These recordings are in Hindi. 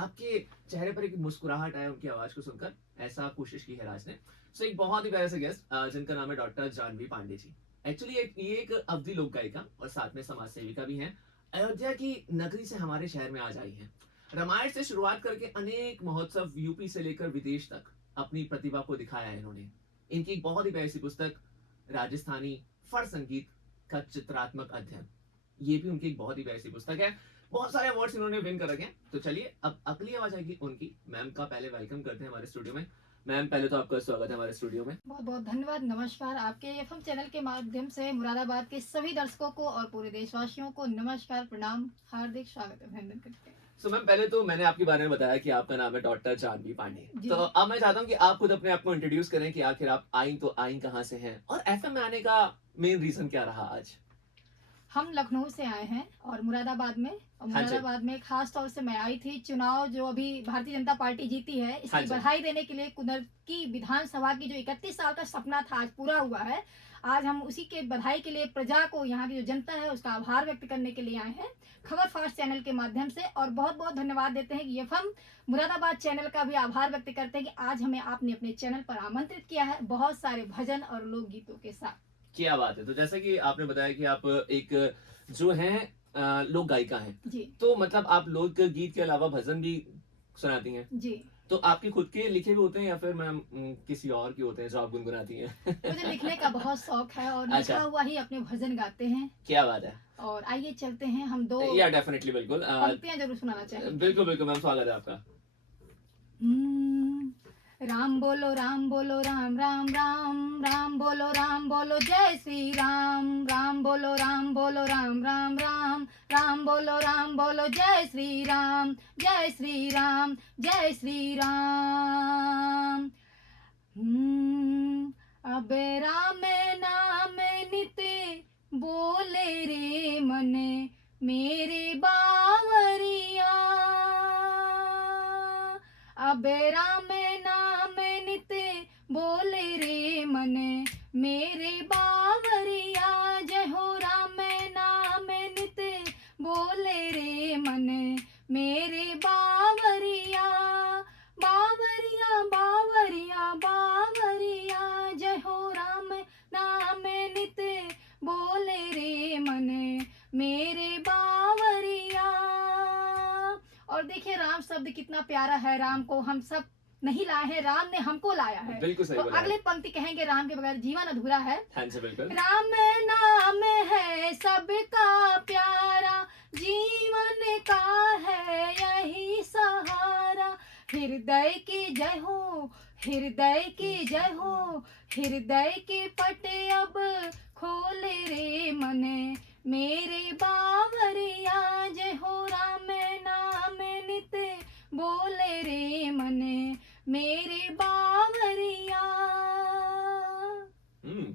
आपके चेहरे पर एक मुस्कुराहट आए उनकी आवाज को सुनकर, ऐसा कोशिश की है राज ने। सो एक बहुत ही प्यारे से गेस्ट जिनका नाम है डॉक्टर जानवी पांडे जी। एक्चुअली ये एक अवधि लोक गायिका और साथ में समाज सेविका भी हैं। अयोध्या की नगरी से हमारे शहर में आज आई हैं। रामायण से शुरुआत करके अनेक महोत्सव यूपी से लेकर विदेश तक अपनी प्रतिभा को दिखाया है इन्होंने। इनकी एक बहुत ही प्यारी सी पुस्तक राजस्थानी फड़ संगीत का चित्रात्मक अध्ययन, ये भी उनकी एक बहुत ही प्यारी सी पुस्तक है। बहुत सारे अवार्ड्स इन्होंने विन कर रखे हैं। तो चलिए अब अगली आवाज आएगी उनकी। मैम का पहले वेलकम करते हैं हमारे स्टूडियो में। मैम पहले तो आपका स्वागत है हमारे स्टूडियो में। बहुत बहुत धन्यवाद। नमस्कार। आपके एफएम चैनल के माध्यम से मुरादाबाद के सभी दर्शकों को और पूरे देशवासियों को नमस्कार, प्रणाम, हार्दिक स्वागत अभिनंदन करते हैं। सो मैम पहले तो मैंने आपके बारे में बताया कि आपका नाम है डॉक्टर जानवी पांडे। जी। तो अब मैं चाहता हूँ कि आप खुद अपने आप को इंट्रोड्यूस करें कि आखिर आप आई तो आई कहाँ से हैं और एफएम में आने का मेन रीजन क्या रहा आज। हम लखनऊ से आए हैं और मुरादाबाद में, और हाँ जी। मुरादाबाद में खास तौर से मैं आई थी। चुनाव जो अभी भारतीय जनता पार्टी जीती है, हाँ इसकी जी। बधाई देने के लिए कुदरत की विधानसभा की जो 31 साल का सपना था आज पूरा हुआ है। आज हम उसी के बधाई के लिए प्रजा को, यहाँ की जो जनता है उसका आभार व्यक्त करने के लिए आए हैं खबर फास्ट चैनल के माध्यम से। और बहुत बहुत धन्यवाद देते हैं कि एफएम मुरादाबाद चैनल का भी आभार व्यक्त करते हैं कि आज हमें आपने अपने चैनल पर आमंत्रित किया है बहुत सारे भजन और लोकगीतों के साथ। क्या बात है। तो जैसा कि आपने बताया कि आप एक जो है लोक गायिका हैं, जी तो मतलब आप लोक गीत के अलावा भजन भी सुनाती हैं। जी। तो आपके खुद के लिखे हुए होते हैं या फिर मैम किसी और के होते हैं जो आप गुनगुनाती हैं? मुझे लिखने का बहुत शौक है और अच्छा। लिखा हुआ ही अपने भजन गाते हैं। क्या बात है। और आइए चलते हैं, हम दो या डेफिनेटली बिल्कुल पंक्तियां जरूर सुनाना चाहेंगे। बिल्कुल बिल्कुल मैम, स्वागत है आपका। राम बोलो राम बोलो राम राम राम, राम बोलो जय श्री राम, राम बोलो राम राम राम, राम बोलो जय श्री राम, जय श्री राम, जय श्री राम। अब राम नाम नित बोले रे मने मेरे बावरिया, अब राम नाम नित बोले रे मने मेरे बावरिया, जय हो राम नाम नित बोले रे मने मेरे बावरिया, बावरिया बावरिया बावरिया, जय हो राम नाम नित बोले रे मने मेरे बावरिया। और देखिए राम शब्द कितना प्यारा है। राम को हम सब नहीं लाए हैं, राम ने हमको लाया है। बिल्कुल सही तो बोला। अगले पंक्ति कहेंगे राम के बगैर जीवन अधूरा है। हाँ जी बिल्कुल। राम नाम है सबका प्यारा, जीवन का है यही सहारा, हृदय की जय हो, हृदय की जय हो, हृदय के पटे अब खोले रे मने मेरे बावरिया, जय हो राम नाम नित बोले रे मने मेरे बावरिया।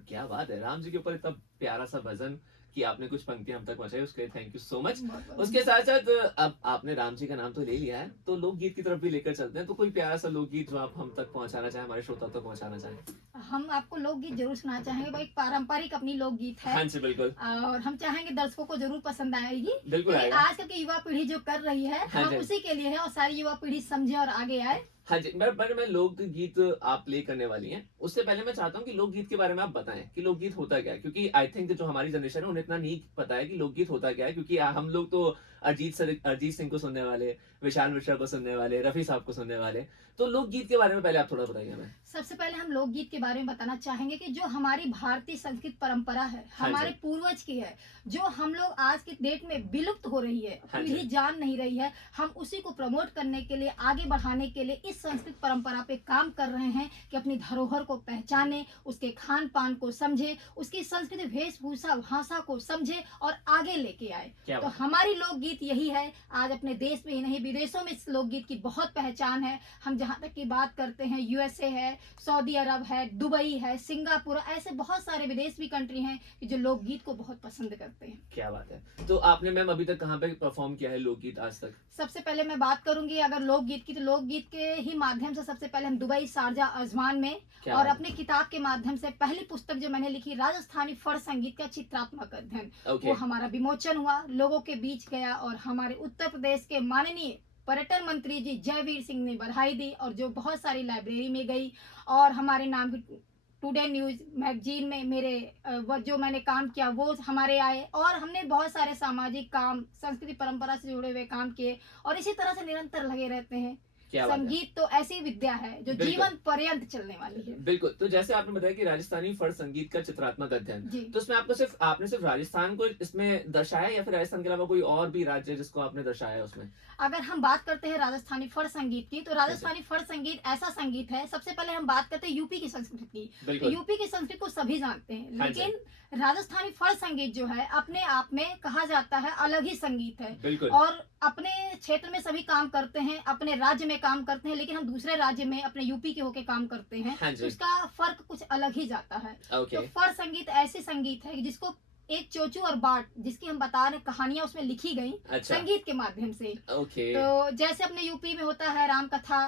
क्या बात है। राम जी के ऊपर इतना प्यारा सा भजन कि आपने कुछ पंक्तियां हम तक पहुंचाई, उसके लिए थैंक यू सो मच। उसके साथ साथ अब आपने राम जी का नाम तो ले लिया है, तो लोकगीत की तरफ भी लेकर चलते हैं। तो कोई प्यारा सा लोकगीत जो आप हम तक पहुंचाना चाहें, हमारे श्रोता तक पहुंचाना चाहें। हम आपको लोकगीत जरूर सुनाना चाहेंगे। वो एक पारंपरिक अपनी लोकगीत है। हाँ जी बिल्कुल। और हम चाहेंगे दर्शकों को जरूर पसंद आएगी। बिल्कुल आएगा। आजकल की युवा पीढ़ी जो कर रही है, हाँ हम जी। उसी के लिए है और सारी युवा पीढ़ी समझे और आगे आए। हाँ जी। मैं लोकगीत आप प्ले करने वाली हैं, उससे पहले मैं चाहता हूँ कि लोकगीत के बारे में आप बताएं कि लोकगीत होता क्या है, क्योंकि आई थिंक जो हमारी जनरेशन है उन्हें इतना नहीं पता है कि लोकगीत होता क्या है। क्योंकि हम लोग तो अरिजीत सिंह को सुनने वाले, विशाल मिश्रा को सुनने वाले, रफी साहब को सुनने वाले। तो लोकगीत के बारे में पहले आप थोड़ा बताइए हमें। सबसे पहले हम लोकगीत के बारे में बताना चाहेंगे कि जो हमारी भारतीय संस्कृत परंपरा है, हाँ हमारे जी। पूर्वज की है, जो हम लोग आज के डेट में विलुप्त हो रही है, हाँ जी। पीढ़ी जान नहीं रही है, हम उसी को प्रमोट करने के लिए, आगे बढ़ाने के लिए इस संस्कृत परंपरा पे काम कर रहे हैं कि अपनी धरोहर को पहचाने, उसके खान पान को समझे, उसकी संस्कृति, वेशभूषा, भाषा को समझे और आगे लेके आए। क्या तो बात। हमारी लोकगीत यही है। आज अपने देश में ही नहीं, विदेशों में इस लोकगीत की बहुत पहचान है। हम जहाँ तक की बात करते हैं, यूएसए है, सऊदी अरब है, दुबई है, सिंगापुर, ऐसे बहुत सारे विदेश भी कंट्री हैं कि जो लोकगीत को बहुत पसंद करते हैं। क्या बात है। तो आपने मैम अभी तक कहाँ पे परफॉर्म किया है लोकगीत आज तक? सबसे पहले मैं बात करूंगी अगर लोकगीत की, तो लोकगीत के ही माध्यम से सबसे पहले हम दुबई, शारजा, अजमान में, क्या और बात है। अपने किताब के माध्यम से पहली पुस्तक जो मैंने लिखी, राजस्थानी फड़ संगीत का चित्रात्मक अध्ययन, ओके। वो हमारा विमोचन हुआ, लोगों के बीच गया और हमारे उत्तर प्रदेश के माननीय पर्यटन मंत्री जी जयवीर सिंह ने बधाई दी, और जो बहुत सारी लाइब्रेरी में गई और हमारे नाम की टुडे न्यूज़ मैगजीन में मेरे जो मैंने काम किया वो हमारे आए, और हमने बहुत सारे सामाजिक काम, संस्कृति परंपरा से जुड़े हुए काम किए, और इसी तरह से निरंतर लगे रहते हैं। क्या बात है। संगीत तो ऐसी विद्या है जो बिल्कुल। जीवन पर्यंत चलने वाली है। बिल्कुल, तो जैसे आपने बताया कि राजस्थानी फड़ संगीत का चित्रात्मक अध्ययन, जी। तो इसमें आपने सिर्फ राजस्थान को इसमें दर्शाया, या फिर राजस्थान के अलावा कोई और भी राज्य है जिसको आपने दर्शाया है उसमें? अगर हम बात करते हैं राजस्थानी फड़ संगीत की, तो राजस्थानी फड़ संगीत ऐसा संगीत है, सबसे पहले हम बात करते हैं यूपी की संस्कृति की। तो बिल्कुल। यूपी की संस्कृति को सभी जानते हैं, हाँ जी। लेकिन राजस्थानी फड़ संगीत जो है अपने आप में कहा जाता है अलग ही संगीत है, बिल्कुल। और अपने क्षेत्र में सभी काम करते हैं, अपने राज्य में काम करते हैं, लेकिन हम दूसरे राज्य में अपने यूपी के होके काम करते हैं, हाँ तो जी। उसका फर्क कुछ अलग ही जाता है। ओके। तो फड़ संगीत ऐसी संगीत है जिसको एक चोचू और बाट, जिसकी हम बता रहे कहानियां उसमें लिखी गई अच्छा। संगीत के माध्यम से। ओके। तो जैसे अपने यूपी में होता है राम कथा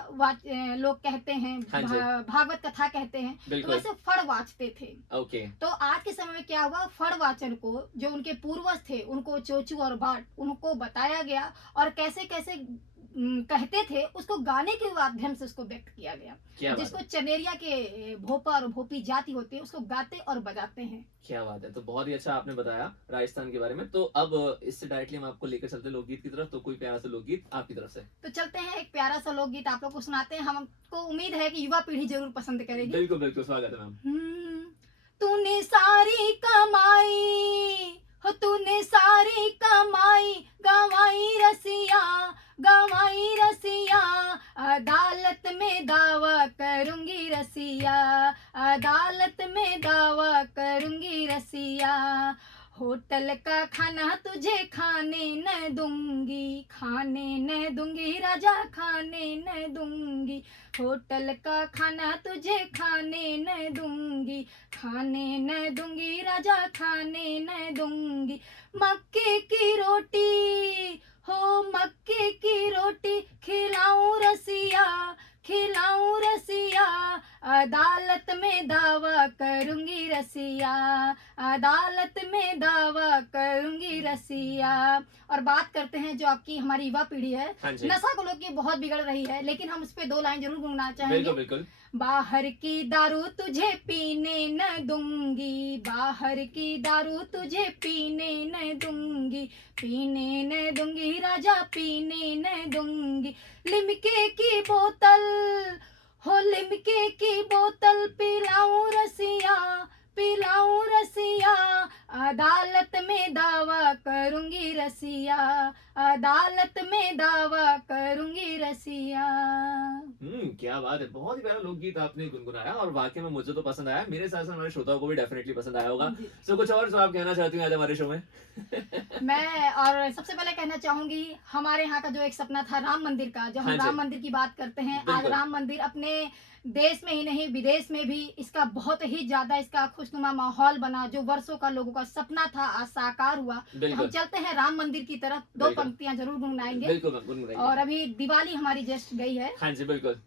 लोग कहते हैं, हाँ जी। भागवत कथा कहते हैं, तो बिल्कुल। वैसे फड़ वाचते थे। ओके। तो आज के समय में क्या हुआ, फड़ वाचन को जो उनके पूर्वज थे उनको चोचू और बाट उनको बताया गया, और कैसे कैसे कहते थे उसको गाने के माध्यम से उसको व्यक्त किया गया, क्या बात जिसको है। चनेरिया के भोपा और भोपी जाति होती है उसको गाते और बजाते हैं। क्या बात है, तो बहुत ही अच्छा आपने बताया राजस्थान के बारे में। तो अब इससे डायरेक्टली हम आपको लेकर चलते हैं लोकगीत की तरफ, तो कोई प्यारा सा लोकगीत आपकी तरफ से। तो चलते हैं, एक प्यारा सा लोकगीत आप लोग को सुनाते हैं। हमको उम्मीद है कि युवा पीढ़ी जरूर पसंद करेगी। बिल्कुल बिल्कुल, स्वागत है मैम। तूने सारी कमाई हो, तूने सारी कमाई गवाई रसिया, गवाई रसिया, अदालत में दावा करूंगी रसिया, अदालत में दावा करूंगी रसिया, होटल का खाना तुझे खाने न दूंगी, खाने न दूंगी राजा, खाने न दूंगी, होटल का खाना तुझे खाने न दूंगी, खाने न दूंगी राजा, खाने न दूंगी, मक्के की रोटी हो, मक्के की रोटी खिलाऊं रसिया, खिलाऊं रसिया, अदालत में दावा करूंगी रसिया, अदालत में दावा करूंगी रसिया। और बात करते हैं जो आपकी हमारी युवा पीढ़ी है, हाँ जी। नशा को लोग की बहुत बिगड़ रही है, लेकिन हम उस पे दो लाइन जरूर गुनगुनाना चाहेंगे। बिल्कुल बिल्कुल। बाहर की दारू तुझे पीने न दूंगी, बाहर की दारू तुझे पीने न दूंगी, पीने न दूंगी राजा, पीने न दूंगी, लिमके की बोतल हो, लिमके की बोतल पिलाऊं रसिया, पिलाऊं रसिया, अदालत में दावा करूंगी रसिया, अदालत में दावा करूंगी रसिया। क्या बात है, बहुत ही प्यारा लोकगीत आपने गुनगुनाया, और वाकई में मुझे तो पसंद आया, मेरे साथ साथ हमारे श्रोताओं को भी डेफिनेटली पसंद आया होगा। जी। सो कुछ और जो आप कहना चाहती हैं आज हमारे शो में? मैं और सबसे पहले कहना चाहूंगी, हमारे यहाँ का जो एक सपना था राम मंदिर का, जब हम हाँ जी। राम मंदिर की बात करते हैं, आज बिल्कुल। राम मंदिर अपने देश में ही नहीं विदेश में भी इसका बहुत ही ज्यादा इसका खुशनुमा माहौल बना, जो वर्षों का लोगों का सपना था आज साकार हुआ। तो हम बिल्कुल चलते हैं राम मंदिर की तरफ, दो बिल्कुल। पंक्तियां जरूर गुनगुनाएंगे। बिल्कुल मैम, गुनगुनाइए। और अभी दिवाली हमारी जस्ट गई है। हाँ जी बिल्कुल।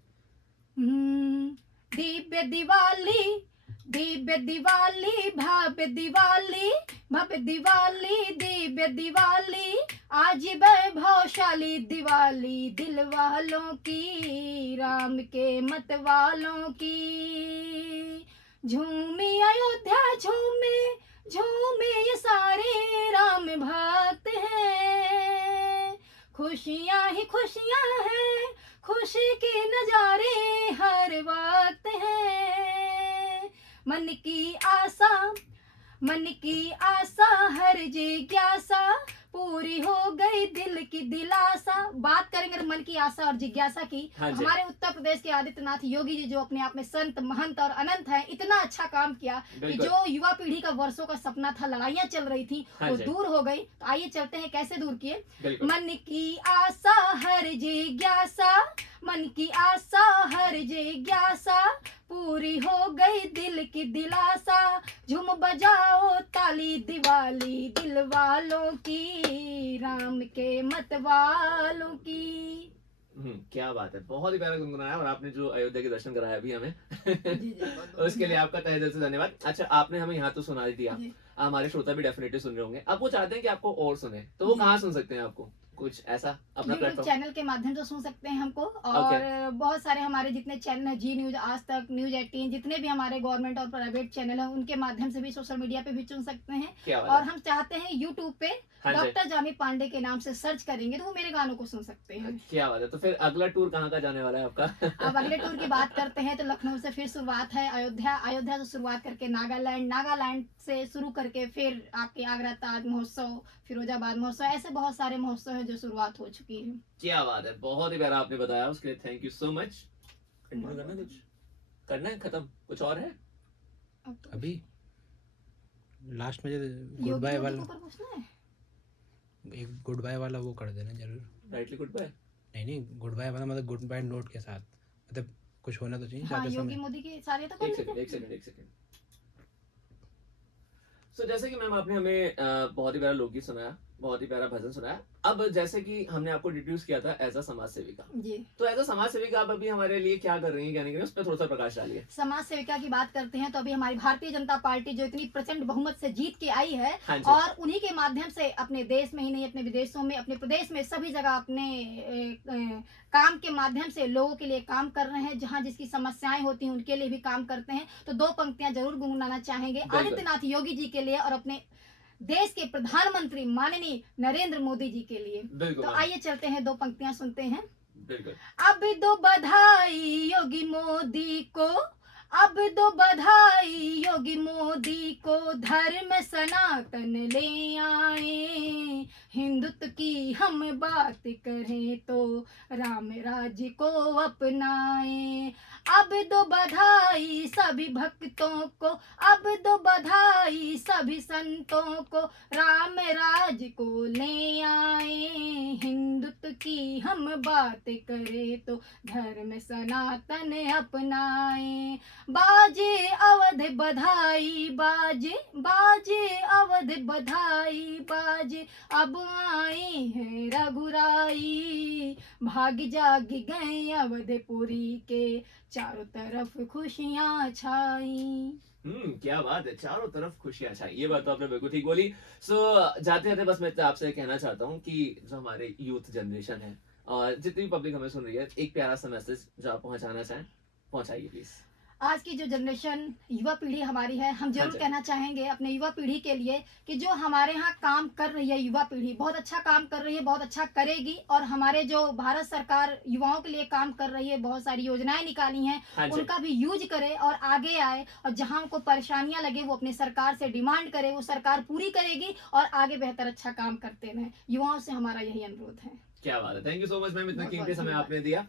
दिव्य दिवाली, दिव्य दिवाली, भव्य दिवाली, भव्य दिवाली, दिव्य दिवाली, आज वैभवशाली दिवाली, दिल वालों की, राम के मत वालों की, झूमी अयोध्या, झूमे झूमे ये सारे राम भक्त हैं, खुशियां ही खुशियां हैं, खुशी के नजारे हर वक्त हैं, मन की आशा, मन की आशा, हर जिज्ञासा पूरी हो गई, दिल की दिलासा। बात करेंगे मन की आशा और जिज्ञासा की, हाँ जी। हमारे उत्तर प्रदेश के आदित्यनाथ योगी जी जो अपने आप में संत महंत और अनंत हैं, इतना अच्छा काम किया कि बिल्कुल। जो युवा पीढ़ी का वर्षों का सपना था, लड़ाइयाँ चल रही थी, हाँ वो जी। दूर हो गई। तो आइए चलते हैं कैसे दूर किए। बिल्कुल। मन की आशा हर जिज्ञासा, मन की आशा हर जिज्ञासा पूरी हो गई, दिल की दिलासा, झूम बजाओ ताली दिवाली, दिल वालों की, राम के मत वालों की। क्या बात है, बहुत ही प्यारा गुनगुनाया, और आपने जो अयोध्या के दर्शन कराया अभी हमें जी, उसके लिए आपका तहे दिल से धन्यवाद। अच्छा, आपने हमें यहाँ तो सुना ही दिया, जी। हमारे श्रोता भी डेफिनेटली सुन रहे होंगे, अब वो चाहते हैं कि आपको और सुने, तो वो जी। कहाँ सुन सकते हैं आपको? कुछ ऐसा अपना यूट्यूब प्लेटफॉर्म? चैनल के माध्यम से सुन सकते हैं हमको, और बहुत सारे हमारे जितने चैनल हैं, जी न्यूज, आज तक, न्यूज 18, जितने भी हमारे गवर्नमेंट और प्राइवेट चैनल हैं, उनके माध्यम से भी सोशल मीडिया पे भी सुन सकते हैं। क्या बात और है। हम चाहते हैं यूट्यूब पे हाँ जी, डॉक्टर जामी पांडे के नाम से सर्च करेंगे तो वो मेरे गानों को सुन सकते हैं। क्या बात है। तो फिर अगला टूर कहाँ का जाने वाला है आपका? अब अगले टूर की बात करते हैं तो लखनऊ से फिर शुरुआत है, अयोध्या, अयोध्या से शुरुआत करके नागालैंड, नागालैंड से शुरू करके फिर आपके आगरा ताज महोत्सव, फिरोजाबाद महोत्सव, ऐसे बहुत सारे महोत्सव हैं जो शुरुआत हो चुकी है। क्या बात है, बहुत ही प्यारा आपने बताया, उसके लिए thank you so much. Continue करना है, कुछ करना है, खत्म, कुछ और है? अब तो अभी लास्ट में जो गुड योगी बाय मोदी वाला, के ऊपर पूछना है। एक गुड बाय वाला वो कर देना जरूर। Rightly goodbye. नहीं नहीं, गुड बाय वाला मतलब गुड बाय नोट के साथ, मतलब कुछ होना तो चाहिए हाँ, जाते योगी समय। मोदी की सारे तो कर एक लेते सेकंड, हैं। एक सेकंड, एक सेकंड। सो जैसे कि मैम आपने हमें बहुत ही प्यारा लोकगीत सुनाया, बहुत ही प्यारा भजन सुनाया। अब जैसे कि हमने आपको इंट्रोड्यूस किया था एज अ समाज सेविका, जी, तो एज अ समाज सेविका आप अभी हमारे लिए क्या कर रही हैं, क्या नहीं कर रही हैं, उस पर थोड़ा सा प्रकाश डालिए। समाज सेविका की बात करते हैं तो अभी हमारी भारतीय जनता पार्टी जो इतनी प्रचंड बहुमत से जीत के आई है, हाँ जी, और उन्हीं के माध्यम से अपने देश में ही नहीं, अपने विदेशों में, अपने प्रदेश में, सभी जगह अपने काम के माध्यम से लोगों के लिए काम कर रहे हैं। जहां जिसकी समस्याएं होती हैं उनके लिए भी काम करते हैं। तो दो पंक्तियां जरूर गुनगुनाना चाहेंगे बिल्कुल। आदित्यनाथ योगी जी के लिए और अपने देश के प्रधानमंत्री माननीय नरेंद्र मोदी जी के लिए। बिल्कुल तो मैम, आइए चलते हैं, दो पंक्तियां सुनते हैं। बिल्कुल। अब दो बधाई योगी मोदी को, अब दो बधाई योगी मोदी को, धर्म सनातन ले आए। हिंदुत्व की हम बात करें तो राम राज्य को अपनाए। अब दो बधाई सभी भक्तों को, अब दो बधाई सभी संतों को, राम राज्य को ले आए। हिंदुत्व की हम बात करें तो धर्म सनातन अपनाए। बाजे अवध बधाई बाजे, बाजे अवध बधाई बाजे, अब आए हैं रघुराई। भाग जाग गए अवधपुरी के, चारों तरफ खुशियां छाई। क्या बात है, चारों तरफ खुशियां छाई, ये बात तो आपने बिल्कुल ठीक बोली। सो जाते जाते बस मैं आपसे कहना चाहता हूँ कि जो हमारे यूथ जनरेशन है और जितनी भी पब्लिक हमें सुन रही है, एक प्यारा सा मैसेज जो आप पहुंचाना चाहें, पहुंचाइए प्लीज। आज की जो जनरेशन, युवा पीढ़ी हमारी है, हम हाँ जरूर जी, कहना चाहेंगे अपने युवा पीढ़ी के लिए कि जो हमारे यहाँ काम कर रही है, युवा पीढ़ी बहुत अच्छा काम कर रही है, बहुत अच्छा करेगी। और हमारे जो भारत सरकार युवाओं के लिए काम कर रही है, बहुत सारी योजनाएं निकाली हैं, हाँ जी, उनका भी यूज करे और आगे आए। और जहां उनको परेशानियां लगे वो अपने सरकार से डिमांड करे, वो सरकार पूरी करेगी और आगे बेहतर अच्छा काम करते रहें। युवाओं से हमारा यही अनुरोध है। क्या बात है, thank you so much ma'am, इतना बहुत कीमती बहुत समय धन्यवाद। आपने दिया।